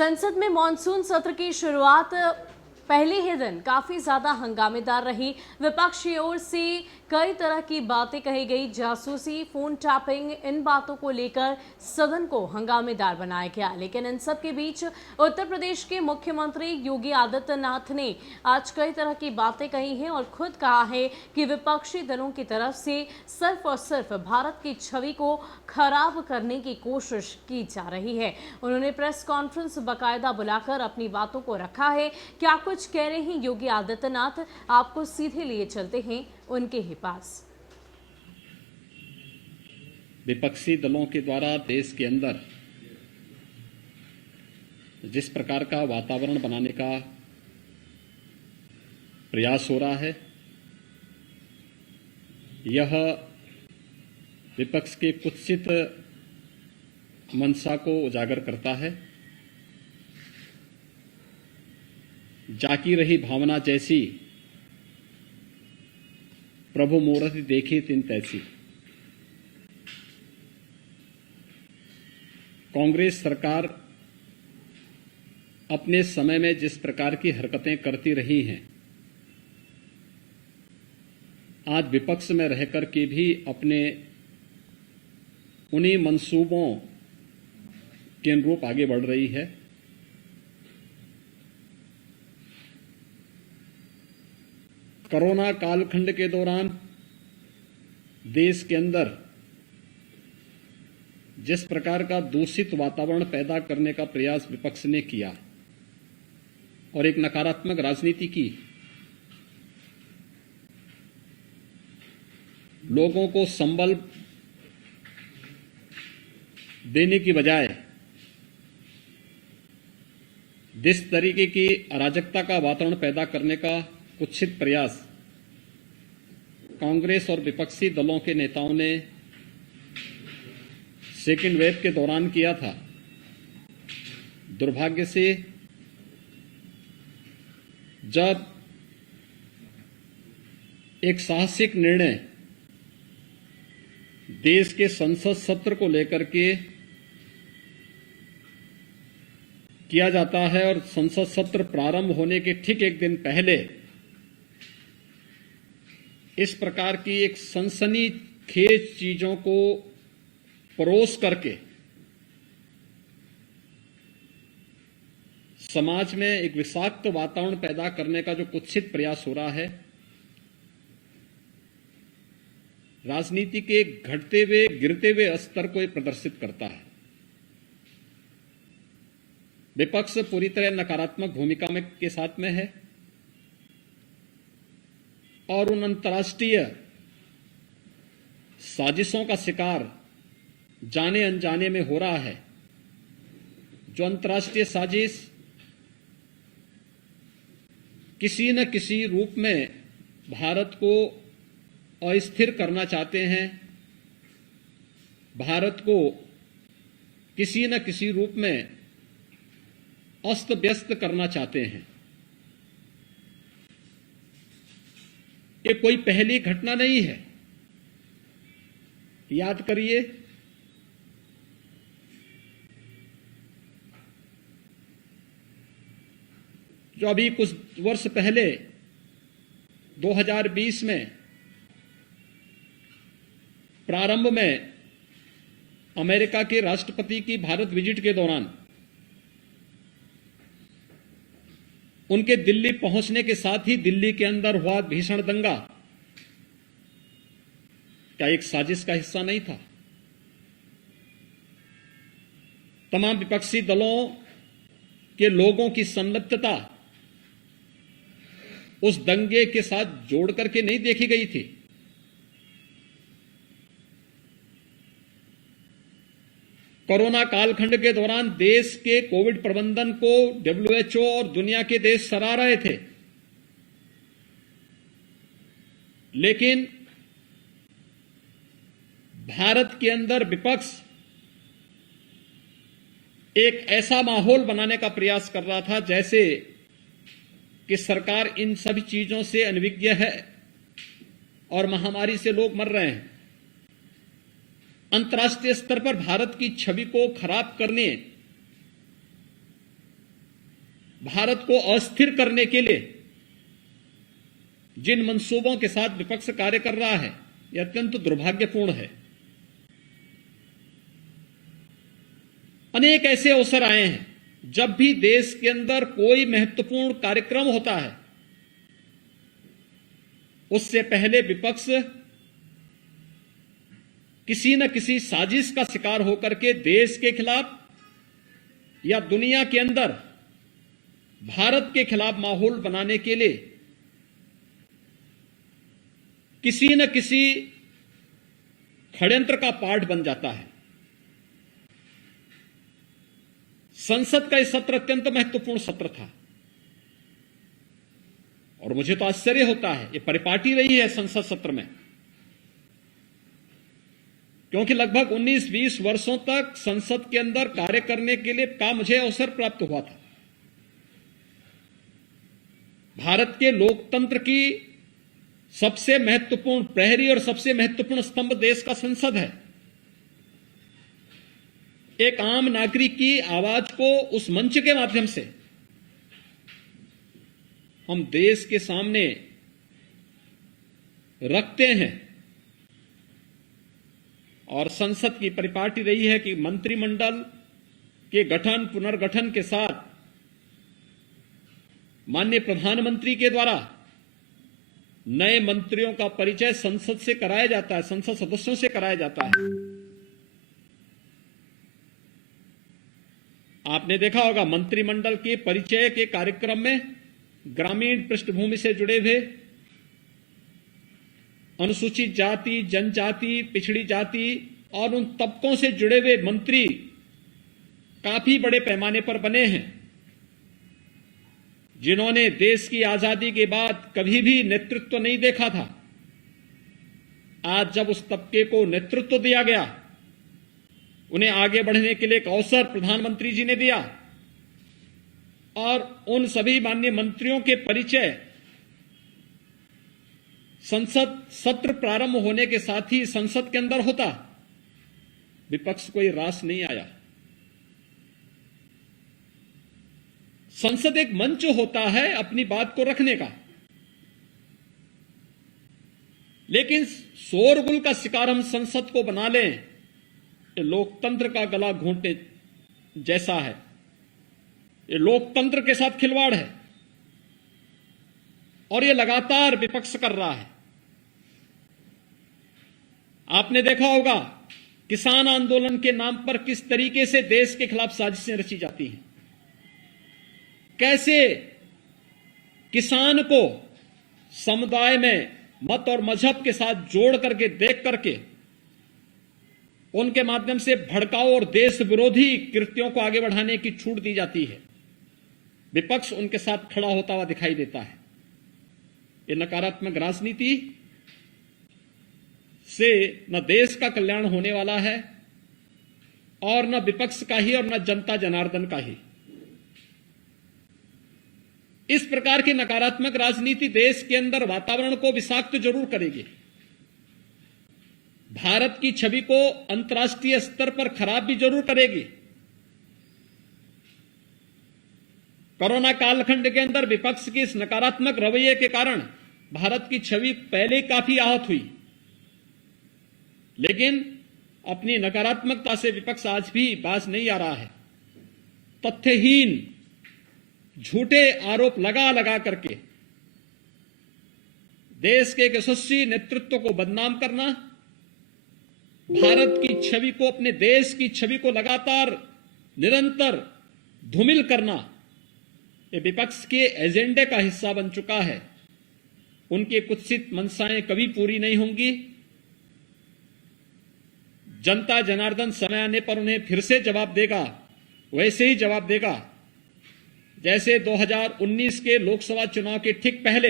संसद में मॉनसून सत्र की शुरुआत पहले ही दिन काफी ज्यादा हंगामेदार रही। विपक्ष की ओर से कई तरह की बातें कही गई। जासूसी, फोन टैपिंग, इन बातों को लेकर सदन को हंगामेदार बनाया गया। लेकिन इन सब के बीच उत्तर प्रदेश के मुख्यमंत्री योगी आदित्यनाथ ने आज कई तरह की बातें कही हैं और खुद कहा है कि विपक्षी दलों की तरफ से सिर्फ और सिर्फ भारत की छवि को खराब करने की कोशिश की जा रही है। उन्होंने प्रेस कॉन्फ्रेंस बाकायदा बुलाकर अपनी बातों को रखा है। क्या कुछ कह रहे हैं योगी आदित्यनाथ, आपको सीधे लिए चलते हैं उनके ही पास। विपक्षी दलों के द्वारा देश के अंदर जिस प्रकार का वातावरण बनाने का प्रयास हो रहा है, यह विपक्ष के कुत्सित मंशा को उजागर करता है। जाकी रही भावना जैसी, प्रभु मूर्ति देखी तिन तैसी। कांग्रेस सरकार अपने समय में जिस प्रकार की हरकतें करती रही हैं, आज विपक्ष में रहकर के भी अपने उन्हीं मंसूबों के अनुरूप आगे बढ़ रही है। कोरोना कालखंड के दौरान देश के अंदर जिस प्रकार का दूषित वातावरण पैदा करने का प्रयास विपक्ष ने किया और एक नकारात्मक राजनीति की, लोगों को संबल देने की बजाय जिस तरीके की अराजकता का वातावरण पैदा करने का कुत्सित प्रयास कांग्रेस और विपक्षी दलों के नेताओं ने सेकेंड वेव के दौरान किया था, दुर्भाग्य से जब एक साहसिक निर्णय देश के संसद सत्र को लेकर के किया जाता है और संसद सत्र प्रारंभ होने के ठीक एक दिन पहले इस प्रकार की एक सनसनीखेज चीजों को परोस करके समाज में एक विषाक्त वातावरण पैदा करने का जो कुत्सित प्रयास हो रहा है, राजनीति के घटते हुए गिरते हुए स्तर को प्रदर्शित करता है। विपक्ष पूरी तरह नकारात्मक भूमिका में के साथ में है और उन अंतर्राष्ट्रीय साजिशों का शिकार जाने अनजाने में हो रहा है, जो अंतर्राष्ट्रीय साजिश किसी न किसी रूप में भारत को अस्थिर करना चाहते हैं, भारत को किसी न किसी रूप में अस्त व्यस्त करना चाहते हैं। ये कोई पहली घटना नहीं है। याद करिए, जो अभी कुछ वर्ष पहले 2020 में प्रारंभ में अमेरिका के राष्ट्रपति की भारत विजिट के दौरान उनके दिल्ली पहुंचने के साथ ही दिल्ली के अंदर हुआ भीषण दंगा क्या एक साजिश का हिस्सा नहीं था? तमाम विपक्षी दलों के लोगों की संलिप्तता उस दंगे के साथ जोड़ करके नहीं देखी गई थी। कोरोना कालखंड के दौरान देश के कोविड प्रबंधन को WHO और दुनिया के देश सराह रहे थे, लेकिन भारत के अंदर विपक्ष एक ऐसा माहौल बनाने का प्रयास कर रहा था जैसे कि सरकार इन सभी चीजों से अनभिज्ञ है और महामारी से लोग मर रहे हैं। अंतर्राष्ट्रीय स्तर पर भारत की छवि को खराब करने भारत को अस्थिर करने के लिए जिन मंसूबों के साथ विपक्ष कार्य कर रहा है, यह अत्यंत दुर्भाग्यपूर्ण है। अनेक ऐसे अवसर आए हैं जब भी देश के अंदर कोई महत्वपूर्ण कार्यक्रम होता है, उससे पहले विपक्ष किसी न किसी साजिश का शिकार होकर के देश के खिलाफ या दुनिया के अंदर भारत के खिलाफ माहौल बनाने के लिए किसी न किसी षड्यंत्र का पार्ट बन जाता है। संसद का यह सत्र अत्यंत महत्वपूर्ण सत्र था और मुझे तो आश्चर्य होता है, यह परिपाटी रही है संसद सत्र में, क्योंकि लगभग 19-20 वर्षों तक संसद के अंदर कार्य करने के लिए का मुझे अवसर प्राप्त हुआ था। भारत के लोकतंत्र की सबसे महत्वपूर्ण प्रहरी और सबसे महत्वपूर्ण स्तंभ देश का संसद है। एक आम नागरिक की आवाज को उस मंच के माध्यम से हम देश के सामने रखते हैं और संसद की परिपाटी रही है कि मंत्रिमंडल के गठन पुनर्गठन के साथ माननीय प्रधानमंत्री के द्वारा नए मंत्रियों का परिचय संसद से कराया जाता है, संसद सदस्यों से कराया जाता है। आपने देखा होगा मंत्रिमंडल के परिचय के कार्यक्रम में ग्रामीण पृष्ठभूमि से जुड़े हुए अनुसूचित जाति, जनजाति, पिछड़ी जाति और उन तबकों से जुड़े हुए मंत्री काफी बड़े पैमाने पर बने हैं, जिन्होंने देश की आजादी के बाद कभी भी नेतृत्व नहीं देखा था। आज जब उस तबके को नेतृत्व दिया गया, उन्हें आगे बढ़ने के लिए एक अवसर प्रधानमंत्री जी ने दिया और उन सभी माननीय मंत्रियों के परिचय संसद सत्र प्रारंभ होने के साथ ही संसद के अंदर होता। विपक्ष कोई रास नहीं आया। संसद एक मंच होता है अपनी बात को रखने का, लेकिन शोरगुल का शिकार हम संसद को बना लें, ये लोकतंत्र का गला घोंटने जैसा है। ये लोकतंत्र के साथ खिलवाड़ है और ये लगातार विपक्ष कर रहा है। आपने देखा होगा किसान आंदोलन के नाम पर किस तरीके से देश के खिलाफ साजिशें रची जाती हैं, कैसे किसान को समुदाय में मत और मजहब के साथ जोड़ करके देख करके उनके माध्यम से भड़काऊ और देश विरोधी कृत्यों को आगे बढ़ाने की छूट दी जाती है। विपक्ष उनके साथ खड़ा होता हुआ दिखाई देता है। ये नकारात्मक राजनीति से न देश का कल्याण होने वाला है और न विपक्ष का ही और न जनता जनार्दन का ही। इस प्रकार की नकारात्मक राजनीति देश के अंदर वातावरण को विषाक्त जरूर करेगी, भारत की छवि को अंतर्राष्ट्रीय स्तर पर खराब भी जरूर करेगी। कोरोना कालखंड के अंदर विपक्ष के इस नकारात्मक रवैये के कारण भारत की छवि पहले काफी आहत हुई, लेकिन अपनी नकारात्मकता से विपक्ष आज भी बाज नहीं आ रहा है। तथ्यहीन झूठे आरोप लगा लगा करके देश के एक यशस्वी नेतृत्व को बदनाम करना, भारत की छवि को, अपने देश की छवि को लगातार निरंतर धूमिल करना, ये विपक्ष के एजेंडे का हिस्सा बन चुका है। उनकी कुत्सित मंशाएं कभी पूरी नहीं होंगी। जनता जनार्दन समय आने पर उन्हें फिर से जवाब देगा, वैसे ही जवाब देगा जैसे 2019 के लोकसभा चुनाव के ठीक पहले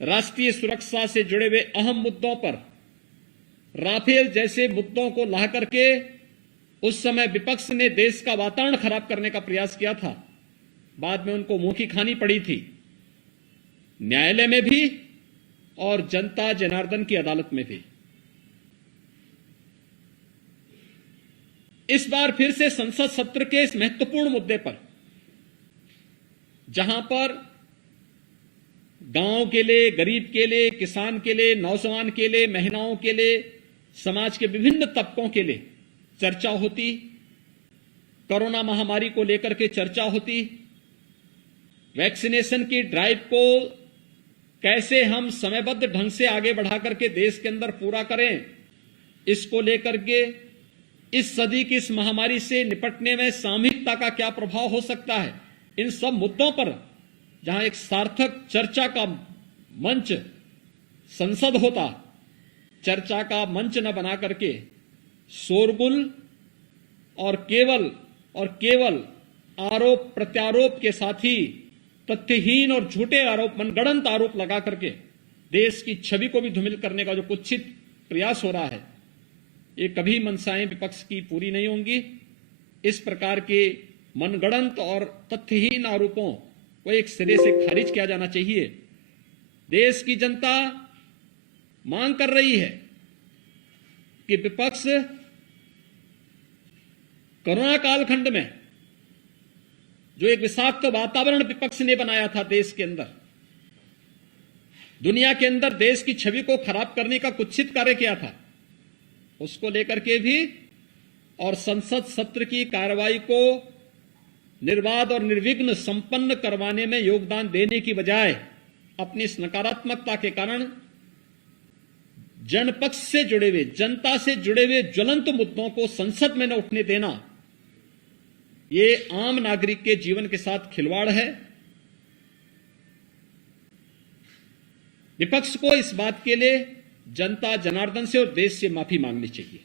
राष्ट्रीय सुरक्षा से जुड़े हुए अहम मुद्दों पर, राफेल जैसे मुद्दों को ला करके उस समय विपक्ष ने देश का वातावरण खराब करने का प्रयास किया था। बाद में उनको मुंह की खानी पड़ी थी, न्यायालय में भी और जनता जनार्दन की अदालत में भी। इस बार फिर से संसद सत्र के इस महत्वपूर्ण मुद्दे पर जहां पर गांव के लिए, गरीब के लिए, किसान के लिए, नौजवान के लिए, महिलाओं के लिए, समाज के विभिन्न तबकों के लिए चर्चा होती, कोरोना महामारी को लेकर के चर्चा होती, वैक्सीनेशन की ड्राइव को कैसे हम समयबद्ध ढंग से आगे बढ़ा करके देश के अंदर पूरा करें, इसको लेकर के इस सदी की इस महामारी से निपटने में सामूहिकता का क्या प्रभाव हो सकता है, इन सब मुद्दों पर जहां एक सार्थक चर्चा का मंच संसद होता, चर्चा का मंच न बना करके शोरगुल और केवल आरोप प्रत्यारोप के साथ ही तथ्यहीन और झूठे आरोप, मनगढ़ंत आरोप लगा करके देश की छवि को भी धूमिल करने का जो कुत्सित प्रयास हो रहा है, ये कभी मंशाएं विपक्ष की पूरी नहीं होंगी। इस प्रकार के मनगढ़ंत और तथ्यहीन आरोपों को एक सिरे से खारिज किया जाना चाहिए। देश की जनता मांग कर रही है कि विपक्ष कोरोना कालखंड में जो एक विषाक्त वातावरण विपक्ष ने बनाया था देश के अंदर, दुनिया के अंदर देश की छवि को खराब करने का कुत्सित कार्य किया था, उसको लेकर के भी और संसद सत्र की कार्रवाई को निर्बाध और निर्विघ्न संपन्न करवाने में योगदान देने की बजाय अपनी इस नकारात्मकता के कारण जनपक्ष से जुड़े हुए, जनता से जुड़े हुए ज्वलंत मुद्दों को संसद में न उठने देना, ये आम नागरिक के जीवन के साथ खिलवाड़ है। विपक्ष को इस बात के लिए जनता जनार्दन से और देश से माफी मांगनी चाहिए।